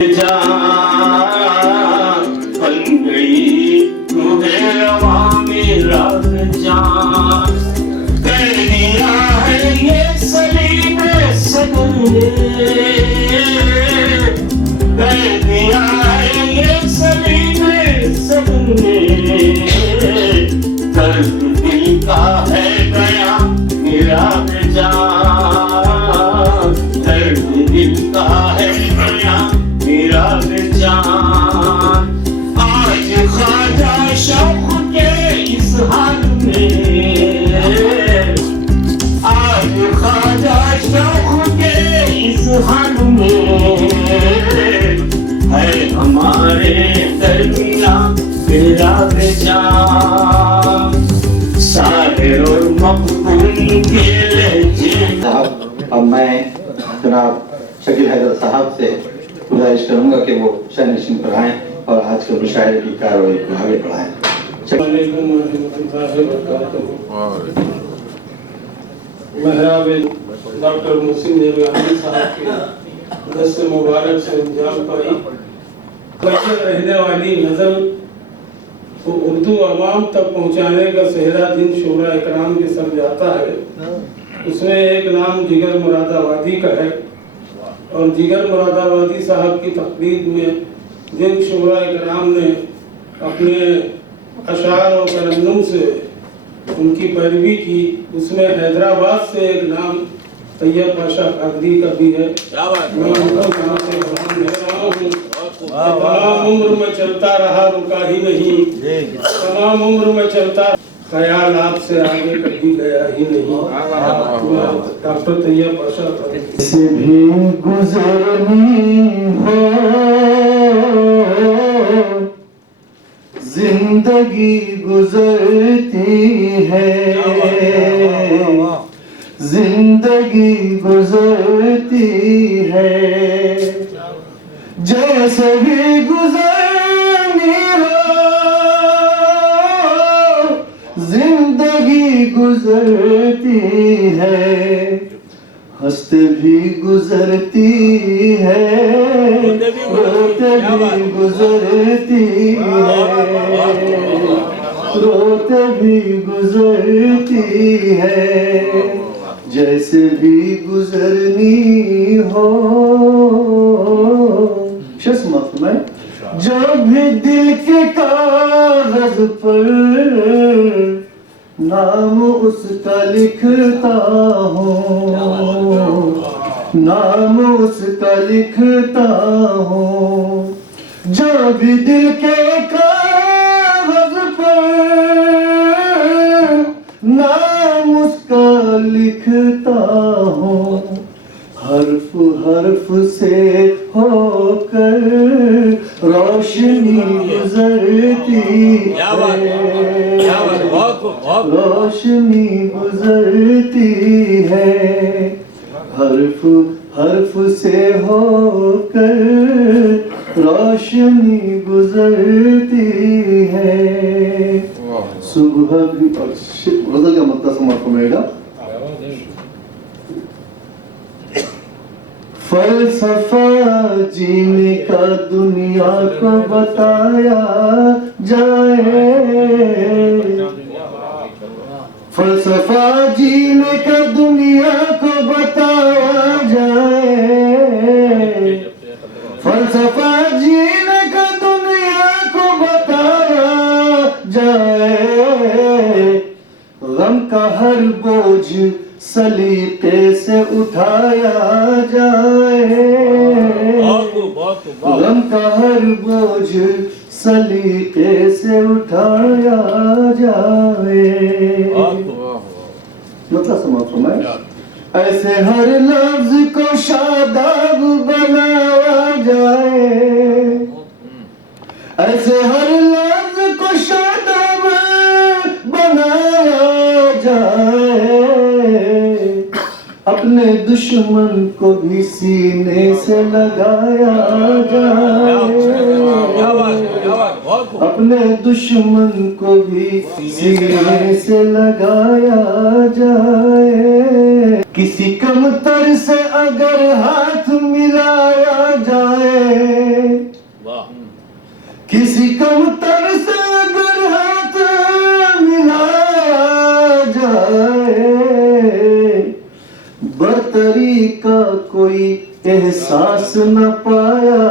جان بن گئی تو ہے عوامی راہ جان کر دیا ہے یہ صلیب صدر نے کر دیا ہے یہ صلیب صدر نے درد دل کا ہے گیا میرا جان درد دل کا ہے گیا میرا جان آج خواجہ شوق کے اس حال میں آج خواجہ شوق کے اس حال میں ہے ہمارے درمیان میرا جان سارے اور مقبول کے لہجے اب میں جناب شکیل حیدر صاحب سے گزارش کروں گا کہ وہ شہ نشین پر آئیں اور آج کے مشاعرے کی کارروائی کو آگے بڑھائیں. السلام علیکم ورحمۃ اللہ وبرکاتہ. محراب ڈاکٹر محسن دیوانی صاحب کے دست مبارک سے انجام پائی بچے رہنے والی نظم کو اردو عوام تک پہنچانے کا صحرا دن شورا اکرام کے سر جاتا ہے. اس میں ایک نام جگر مراد آبادی کا ہے اور جگر مراد آبادی صاحب کی تقریر میں جن شورا اکرام نے اپنے اشعار و ترنم سے ان کی پیروی کی اس میں حیدرآباد سے ایک نام طیب پاشا قادری کا بھی ہے. میں ان کو یہاں سے سلام دے رہا ہوں. تمام عمر میں چلتا رہا رکا ہی نہیں تمام عمر میں چلتا خیال آپ سے آگے کبھی گیا ہی نہیں. ڈاکٹر طیب پاشا سے بھی گزرنی ہو زندگی گزرتی ہے زندگی گزرتی ہے جیسے بھی گزرنی ہو زندگی گزرتی ہے ہنستے بھی گزرتی ہے روتے بھی گزرتی ہے روتے بھی گزرتی ہے جیسے بھی گزرنی ہو. شس مفہوم جو بھی دل کے کاغذ پر نام اس کا لکھتا ہوں نام اس کا لکھتا ہوں جو بھی دل کے کاغذ پر نام اس کا لکھتا ہوں حرف حرف سے ہو کر روشنی گزرتی ہے روشنی گزرتی ہے حرف حرف سے ہو کر روشنی گزرتی ہے. صبح بھی غزل کا مطلب سماعت فرمائے گا. فلسفہ جینے کا دنیا کو بتایا جائے فلسفہ جینے کا دنیا کو بتایا جائے فلسفہ جینے کا دنیا کو بتایا جائے غم کا ہر بوجھ سلیقے سے اٹھایا جائے غم کا ہر بوجھ سلیقے سے اٹھایا جائے. مطلب سماعت فرمائے. ایسے ہر لفظ کو شاداب بنایا جائے ایسے ہر لفظ کو شاداب بنایا جائے اپنے دشمن کو بھی سینے سے لگایا جائے اپنے دشمن کو بھی سینے سے لگایا جائے، کسی کمتر سے اگر ہاتھ ملایا جائے، کسی کمتر سے اگر ہاتھ ملایا جائے، برتری کا کوئی احساس نہ پایا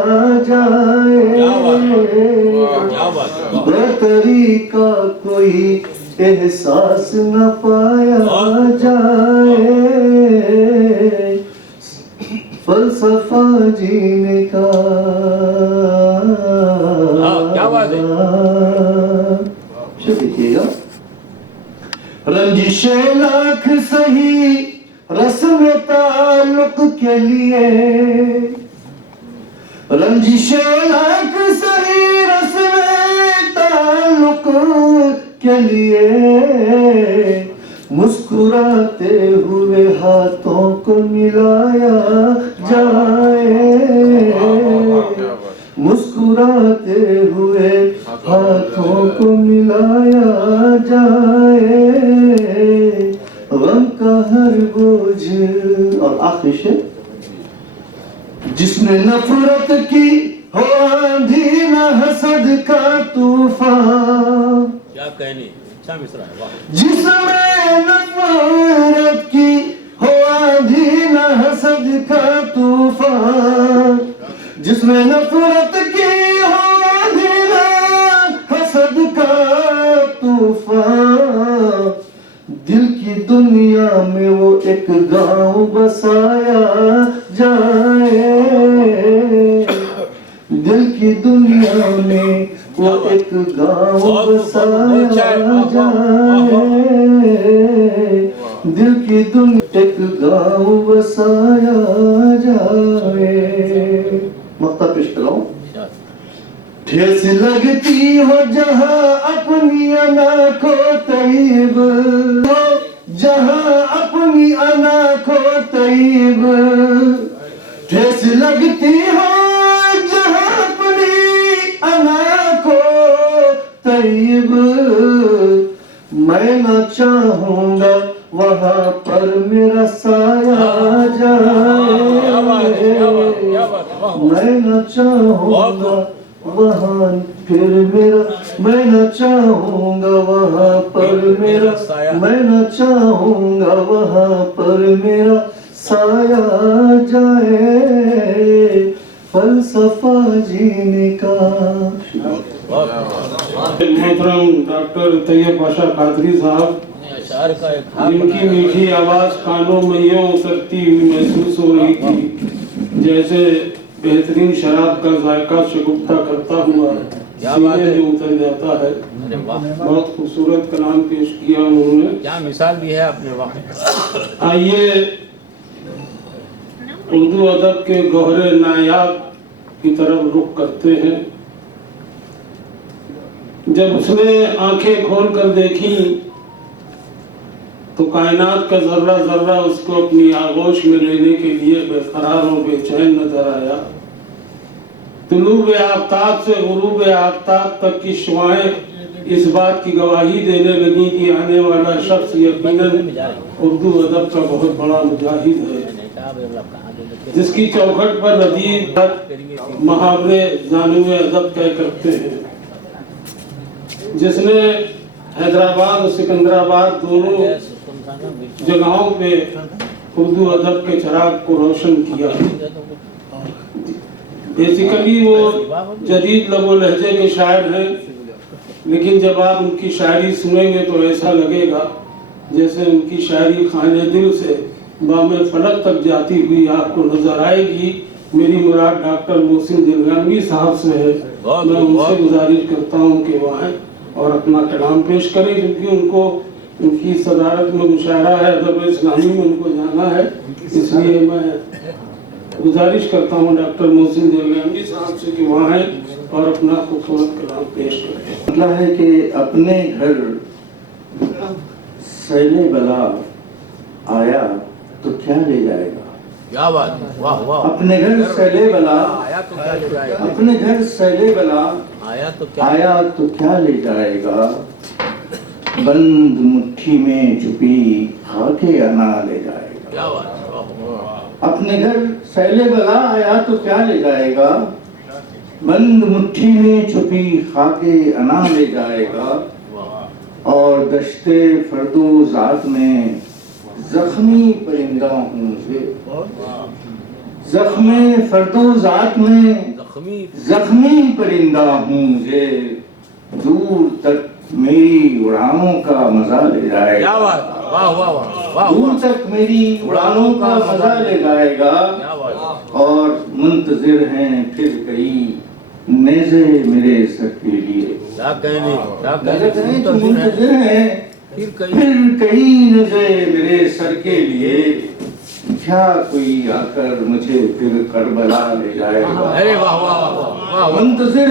جائے، برتری کا کوئی احساس نہ پایا جائے، فلسفہ جینے کا دیکھیے گا، رنجشیں لاکھ سہی رسم تعلق کے لیے، رنجشیں لاکھ سہی رسم تعلق کے لیے، مسکراتے ہوئے ہاتھوں کو ملایا جائے، مسکراتے ہوئے ہاتھوں کو ملایا جائے، غم کا ہر بوجھ، اور آخری شعر، جس نے نفرت کی ہو آندھی نہ حسد کا طوفان، کیا کہنے، اچھا مصرع ہے، واہ، جس میں نفرت کی ہو آندھی نہ حسد کا طوفان، جس میں نفرت کی ہو آندھی نہ حسد کا طوفان، دل کی دنیا میں وہ ایک گاؤں بسایا جائے، دل کی دنیا میں وہ ایک گاؤں بسایا جائے، دل کی دنیا ایک گاؤں بسایا جائے۔ مقطع پیش کراؤں، ٹھیس لگتی ہو جہاں اپنی انا کو طیب، جہاں اپنی انا کو طیب، ٹھیس لگتی ہو جہاں اپنی انا کو طیب، میں نہ چاہوں گا وہاں پر میرا سایہ جائے، میں نہ چاہوں گا وہاں پھر میرا، میں نہ چاہوں گا وہاں پر میرا، میں نہ چاہوں گا وہاں پر میرا سایہ جائے، فلسفہ جینے کا۔ محترم ڈاکٹر طیب پاشا قادری صاحب، جن کی میٹھی آواز کانوں میں یوں اترتی ہوئی محسوس ہو رہی تھی جیسے بہترین شراب کا ذائقہ شگفتہ کرتا ہوا سینے میں اتر جاتا ہے، بہت خوبصورت کلام پیش کیا انہوں نے، کیا مثال بھی ہے اپنے وقت۔ آئیے اردو ادب کے گوہر نایاب کی طرف رخ کرتے ہیں۔ جب اس نے آنکھیں کھول کر دیکھی تو کائنات کا ذرہ ذرہ اس کو اپنی آغوش میں لینے کے لیے بے قرار و بے چین نظر آیا۔ طلوع آفتاب سے غروب آفتاب تک کی شعاعیں اس بات کی گواہی دینے لگی کہ آنے والا شخص یقیناً اردو ادب کا بہت بڑا مجاہد ہے، جس کی چوکھٹ پر ادیب محاورے زانوِ ادب طے کرتے ہیں، جس نے حیدرآباد اور سکندرآباد دونوں جگہوں پہ اردو ادب کے چراغ کو روشن کیا۔ بیسیکلی وہ جدید لب و لہجے کے شاعر ہیں، لیکن جب آپ ان کی شاعری سنیں گے تو ایسا لگے گا جیسے ان کی شاعری خانے دل سے بام فلک تک جاتی ہوئی آپ کو نظر آئے گی۔ میری مراد ڈاکٹر محسن دلگانوی صاحب سے ہے، میں ان سے گزارش کرتا ہوں کہ وہ آئیں اور اپنا کلام پیش کریں، کیونکہ ان کو ان کی صدارت میں مشاعرہ ہے، ادب اسلامی میں ان کو جانا ہے، اس لیے میں گزارش کرتا ہوں ڈاکٹر محسن دلگانوی صاحب سے کہ وہاں آئیں اور اپنا خوبصورت کلام پیش کریں۔ مطلب ہے کہ اپنے گھر سیل بلا آیا تو کیا لے جائے گا، क्या बात, वाह वाह। अपने घर सैले बला, आया तो क्या ले जाएगा, अपने घर सैले बला आया तो क्या, आया तो क्या ले जाएगा, बंद मुट्ठी में छुपी खाके अना ले जाएगा। क्या बात, वाह वाह। अपने घर सैले बला आया तो क्या ले जाएगा, बंद मुट्ठी में छुपी खाके अना ले जाएगा। और दश्ते फर्दो ज़ात में जख्मी परिंदा हूँ से, जख्मे फर्दो ज़ात में जख्मी परिंदा हूँ से, दूर तक मेरी उड़ानों का मजा ले जाएगा। क्या बात, वाह वाह वाह वाह। दूर तक मेरी उड़ानों का मजा ले जाएगा। क्या बात, और मुंतजिर हैं फिर कई नेज़े मेरे सर के लिए। क्या कहने, क्या नजर कहने, करें तो तो मुंतजिर हैं फिर कहीं, फिर कई नेज़े मेरे सर के लिए, क्या कोई आकर मुझे फिर करबला ले जाएगा। अरे वाह वाह वाह वाह वाह। मुंतजिर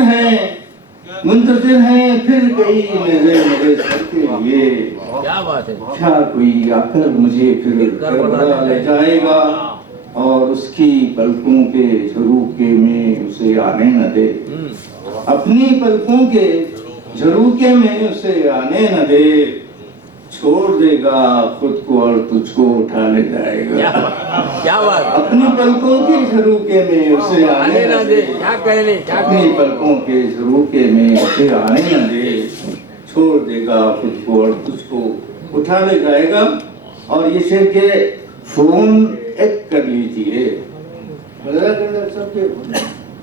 हैं फिर कई नेज़े मेरे सर के लिए, क्या बात है, क्या कोई आकर मुझे फिर करबला ले जाएगा। और उसकी पलकों के झरोखे में उसे आने न दे, अपनी पलकों के झरोखे में उसे आने न दे, छोड़ देगा खुद को और तुझको उठा ले जाएगा। क्या बात, अपनी पलकों के झरोखे में उसे आने न दे, क्या कहने, क्या अपनी कहने, पलकों के झरोखे में उसे आने न दे, छोड़ देगा खुद को और तुझको उठा ले जाएगा। और ये शेर के फोन एक कर लीजिए,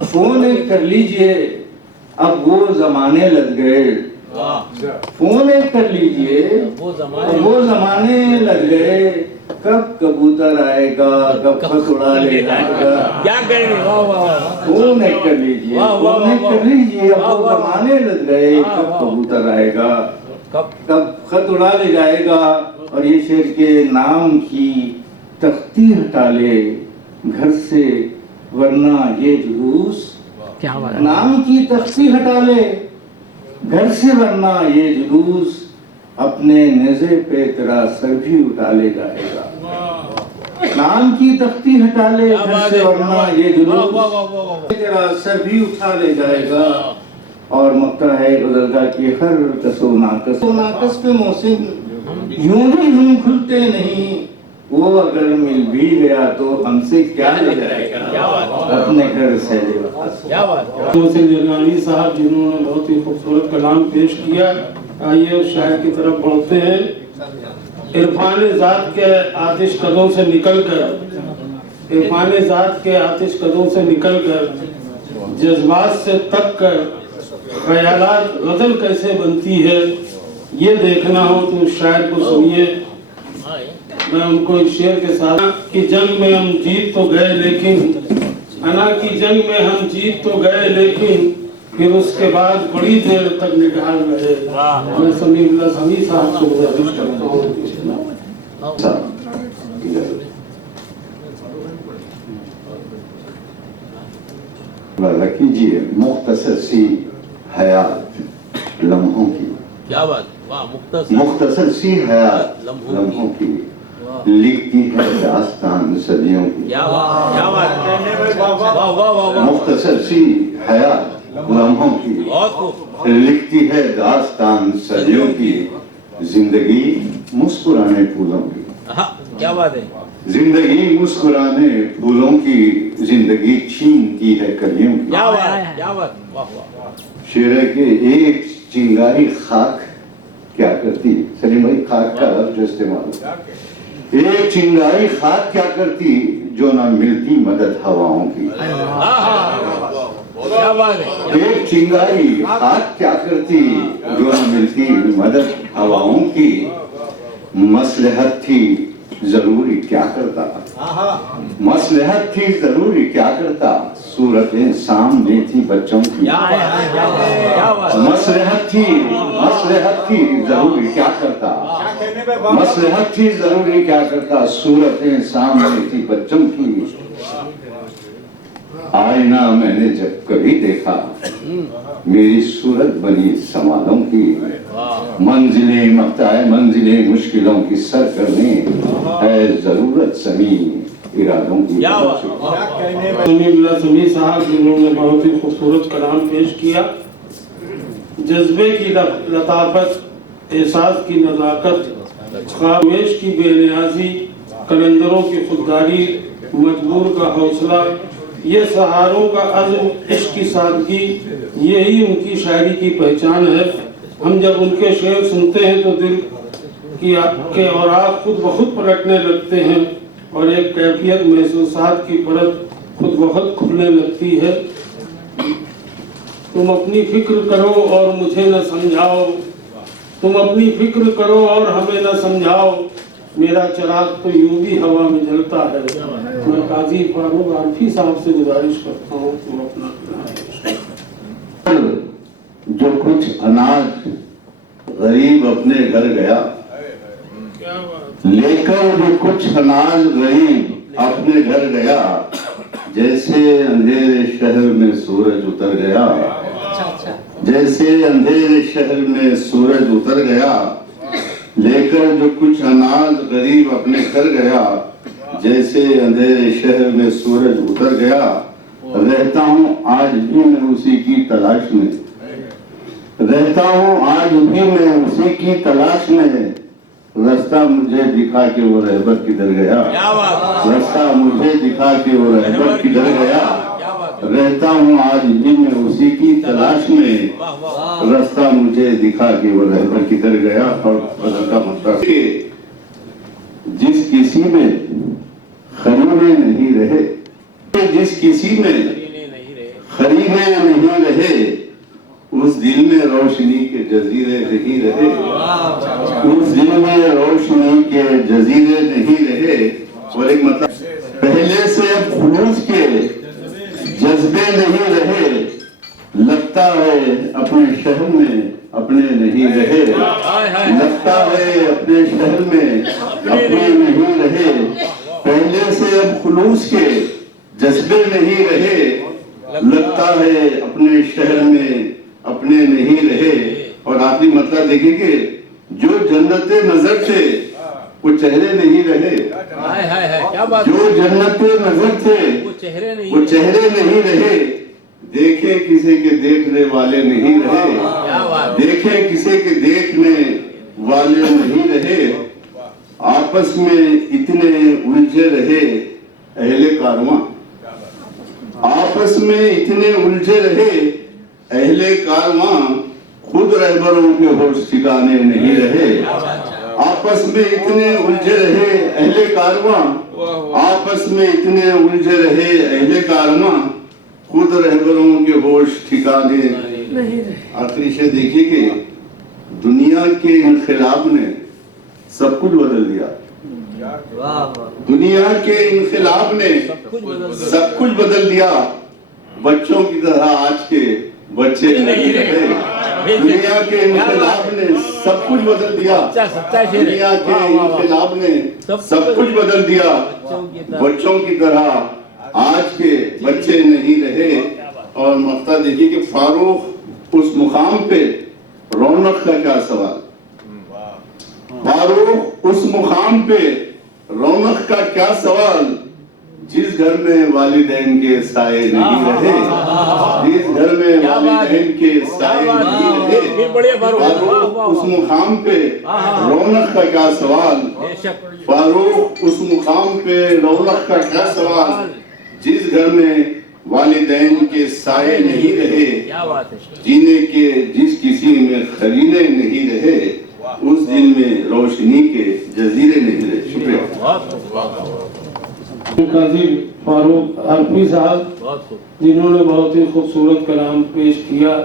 फोन एक कर लीजिए, अब वो जमाने लग गए। फोन एक कर लीजिए, वो वो जमाने लग गए, कब कबूतर आएगा, कब खत उड़ा ले जाएगा। क्या कहने, वाह वाह वाह। फोन एक कर लीजिए, वाह, वाह, फोन एक वाह, कर लीजिए, अब वाह, वो वाह, जमाने लग गए, वाह, कब वाह। कबूतर आएगा, कब, कब खत उड़ा ले जाएगा। और ये शेर के नाम की तख्ती हटा ले घर से, वरना ये जुलूस, क्या बात, नाम की तख्ती हटा ले घर से, वरना ये जुलूस, अपने नेज़े पे तेरा सर भी उठा ले जाएगा। नाम की तख्ती हटा ले क्या घर बात से, है, वरना ये वाह वाह जुलूस, वाह वाह वाह। तेरा सर भी उठा ले जाएगा। और मक्ता है गुज़रगा की हर कसो नाकस पे मौसम यूं ही हम खुलते नहीं, वो अगर मिल भी गया तो हमसे क्या ले जाएगा। क्या बात, अपने घर से ले क्या बात, मोहसिन जिरगानी साहब जिन्होंने बहुत ही खूबसूरत कलाम पेश किया। आइए उस शायर की तरफ बढ़ते हैं। इरफान ज़ात के आतिश कदों से निकलकर, इरफान ज़ात के आतिश कदों से निकलकर, जज्बात से तक कर ख्यालात गज़ल कैसे बनती है, ये देखना हो तो शायर को सुनिए। मैं उनको इस शेर के साथ, कि जंग में हम जीत तो गए लेकिन, अना की जंग में हम जीत तो गए लेकिन, फिर उसके बाद बड़ी देर तक निकाल रहे। मैं समीउल्लाह समी साहब से गुजारिश करता हूँ। वादा कीजिए मुख्तसर सी हयात लम्हों की, क्या बात, वाह, मुख्तसर, मुख्तसर सी हयात लम्हों की, लिखती है दास्तान सदियों की। क्या बात, क्या बात, वाह वाह वाह वाह। मुख्तसर सी हयात लम्हों की, बहुत खूब, लिखती है दास्तान सदियों की, जिंदगी मुस्कुराने फूलों की। हाँ, क्या बात है, जिंदगी मुस्कुराने फूलों की, जिंदगी छीनती है कलियों की। क्या बात, क्या बात, वाह वाह। शेर है कि एक चिंगारी खाक क्या करती, सलीम भाई खाक का लफ्ज इस्तेमाल, एक चिंगारी खाक क्या करती जो ना मिलती मदद हवाओं की। क्या बात है, एक चिंगारी खाक क्या करती जो ना मिलती मदद हवाओं की, मसलहत थी जरूरी क्या करता, मसलहत थी जरूरी क्या करता, सूरतें सामने थी बच्चों की। क्या बात, मसलहत थी जरूरी क्या करता, मसलहत थी जरूरी क्या करता, सूरतें सामने थी बच्चों की। आईना मैंने जब कभी देखा, मेरी सूरत बनी सवालों की, मंजिलें मुश्किलों की सर करने है जरूरत समी इरादों की क्या हुआ? समीउल्लाह समी साहब जिन्होंने बहुत ही खूबसूरत कलाम पेश किया, जज्बे की लताफत, एहसास की नज़ाकत, ख्वाहिश की बेनियाजी, कलंदरों की खुददारी, मजबूर का हौसला, ये सहारों का अज़्म, इश्क की सादगी, यही उनकी शायरी की पहचान है। हम जब उनके शेर सुनते हैं तो दिल के औराक खुद ब खुद पलटने लगते हैं और एक कैफियत महसूसात की परत खुद ब खुद खुलने लगती है। तुम अपनी फिक्र करो और मुझे न समझाओ, तुम अपनी फिक्र करो और हमें न समझाओ, मेरा चिराग तो यूं भी हवा में जलता है। मैं काजी फारूक आरफी साहब से गुजारिश करता हूँ कि वो अपना जो कुछ अनाज गरीब अपने घर गया, लेकर जो कुछ अनाज गरीब अपने घर गया, जैसे अंधेरे शहर में सूरज उतर गया, जैसे अंधेरे शहर में सूरज उतर गया, लेकर जो कुछ अनाज गरीब अपने घर गया, जैसे अंधेरे शहर में सूरज उतर गया, रहता हूँ आज भी मैं उसी की तलाश में, रहता हूँ आज भी मैं उसी की तलाश में, रास्ता मुझे दिखा के वो रहबर किधर गया, रास्ता मुझे दिखा के वो रहबर किधर गया, रहता हूँ आज भी मैं उसी की तलाश में, रास्ता मुझे दिखा के वो रहबर किधर गया। और बदल का मतलब कि जिस किसी में खरीने नहीं रहे, जिस किसी में खरीने नहीं रहे, उस दिल में रोशनी के जजीरे नहीं रहे, उस दिल में रोशनी के जजीरे नहीं रहे। और एक मतलब पहले से अब खुलूस के जज्बे नहीं रहे, लगता है अपने शहर में अपने नहीं रहे, लगता है अपने शहर में अपने नहीं रहे, पहले से अब खुलूस के जज्बे नहीं रहे, लगता है अपने शहर में अपने नहीं रहे। और आखिरी मतलब देखिए कि जो जन्नते नजर थे वो चेहरे नहीं रहे, क्या बात, जो जन्नते नजर थे वो चेहरे नहीं रहे, देखे किसी के देखने वाले नहीं रहे, देखे किसी के देखने वाले नहीं रहे, आपस में इतने उलझे रहे अहले कारवां, आपस में इतने उलझे रहे अहले कारवां, खुद रहबरों के होश ठिकाने नहीं रहे, आपस में इतने उलझे रहे अहले कारवां, आपस में इतने उलझे रहे अहले कारवां, खुद रहबरों के होश ठिकाने नहीं रहे। आखिरी शेर देखिए कि दुनिया के इनकलाब ने सब कुछ बदल दिया, दुनिया के इनकलाब ने सब कुछ बदल दिया, बच्चों की तरह आज के बच्चे नहीं रहे, दुनिया के इनकलाब ने सब कुछ बदल दिया, दुनिया के इनकलाब ने सब कुछ बदल दिया, बच्चों की तरह आज के बच्चे नहीं रहे। और मक्ता देखिए कि फारूक उस मुकाम पे रौनक का क्या सवाल, फारूक उस मुकाम पे रौनक का क्या सवाल, जिस घर में वालिदैन के साए नहीं रहे, जिस घर में वालिदैन के साए नहीं रहे, फारूक उस मुकाम पे रौनक का क्या सवाल, फारूक उस मुकाम पे रौनक का क्या सवाल, जिस घर में वालिदैन के साए नहीं रहे, जीने के जिस किसी में खरीने नहीं रहे, उस दिल में रोशनी के जजीरे नहीं रहे। शुक्रिया। काजी फारूक आरफी साहब जिन्होंने बहुत ही खूबसूरत कलाम पेश किया।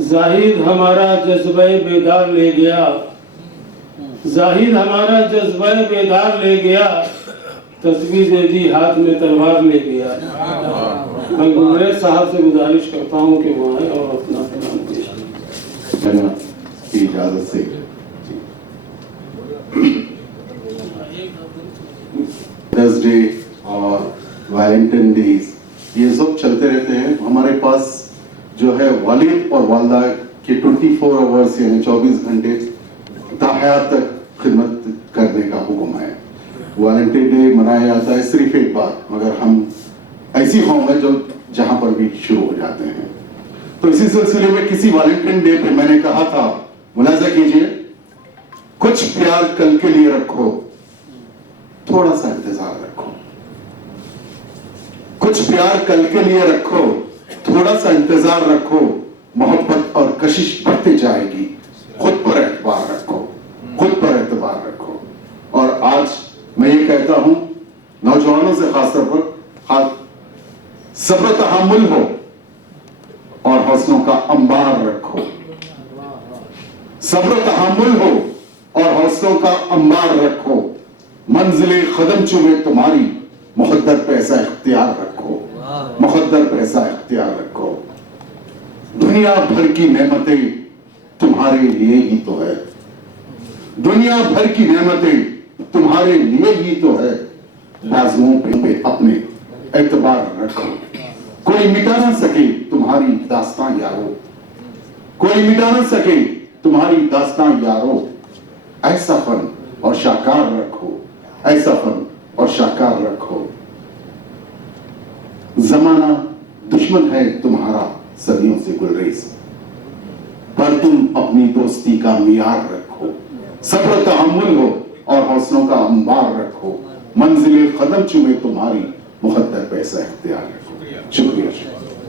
जाहिद हमारा जज्बे बेदार ले गया, जाहिद हमारा जज्बे बेदार ले गया, तस्वीर दे दी हाथ में तलवार ले गया। मैं गुमरे साहब से गुजारिश करता हूँ कि वो आए और अपना कलाम पेश करें की इजाजत से थर्सडे और वैलेंटाइन डेज ये सब चलते रहते हैं। हमारे पास जो है वालिद और वालदा के 24 आवर्स यानी 24 घंटे ताहयात तक खिदमत करने का हुक्म है। वैलेंटाइन डे मनाया जाता है सिर्फ एक बार, मगर हम ऐसी कौम है जो जहां पर भी शुरू हो जाते हैं। तो इसी सिलसिले में किसी वैलेंटाइन डे पे मैंने कहा था, मुलाजा कीजिए, कुछ प्यार कल के लिए रखो, थोड़ा सा इंतजार रखो। कुछ प्यार कल के लिए रखो, थोड़ा सा इंतजार रखो, मोहब्बत और कशिश बढ़ती जाएगी। खुद पर एतबार रखो, खुद पर एतबार रखो। और आज मैं ये कहता हूं नौजवानों से खासतौर पर, सब्र तहम्मुल हो और हौसलों का अंबार रखो। सब्र तहम्मुल हो और हौसलों का अंबार रखो। मंजिले कदम चुमे तुम्हारी, मुक़द्दर पे ऐसा इख्तियार रखो, मुक़द्दर पे ऐसा इख्तियार रखो। दुनिया भर की नेमतें तुम्हारे लिए ही तो है, दुनिया भर की नेमतें तुम्हारे लिए ही तो है। बाजुओं पे अपने एतबार रखो, कोई मिटा ना सके तुम्हारी दास्तां यारो, कोई मिटा ना सके तुम्हारी दास्तां यारो। ऐसा फन और शाकार रखो, ऐसा फन और शाकार रखो। जमाना दुश्मन है तुम्हारा सदियों से गुलरेज, पर तुम अपनी दोस्ती का मियार रखो। सब्र तहम्मुल हो और हौसलों का अंबार रखो। मंजिले कदम चुमे तुम्हारी, मुक़द्दर पे ऐसा इख्तियार रखो। शुक्रिया।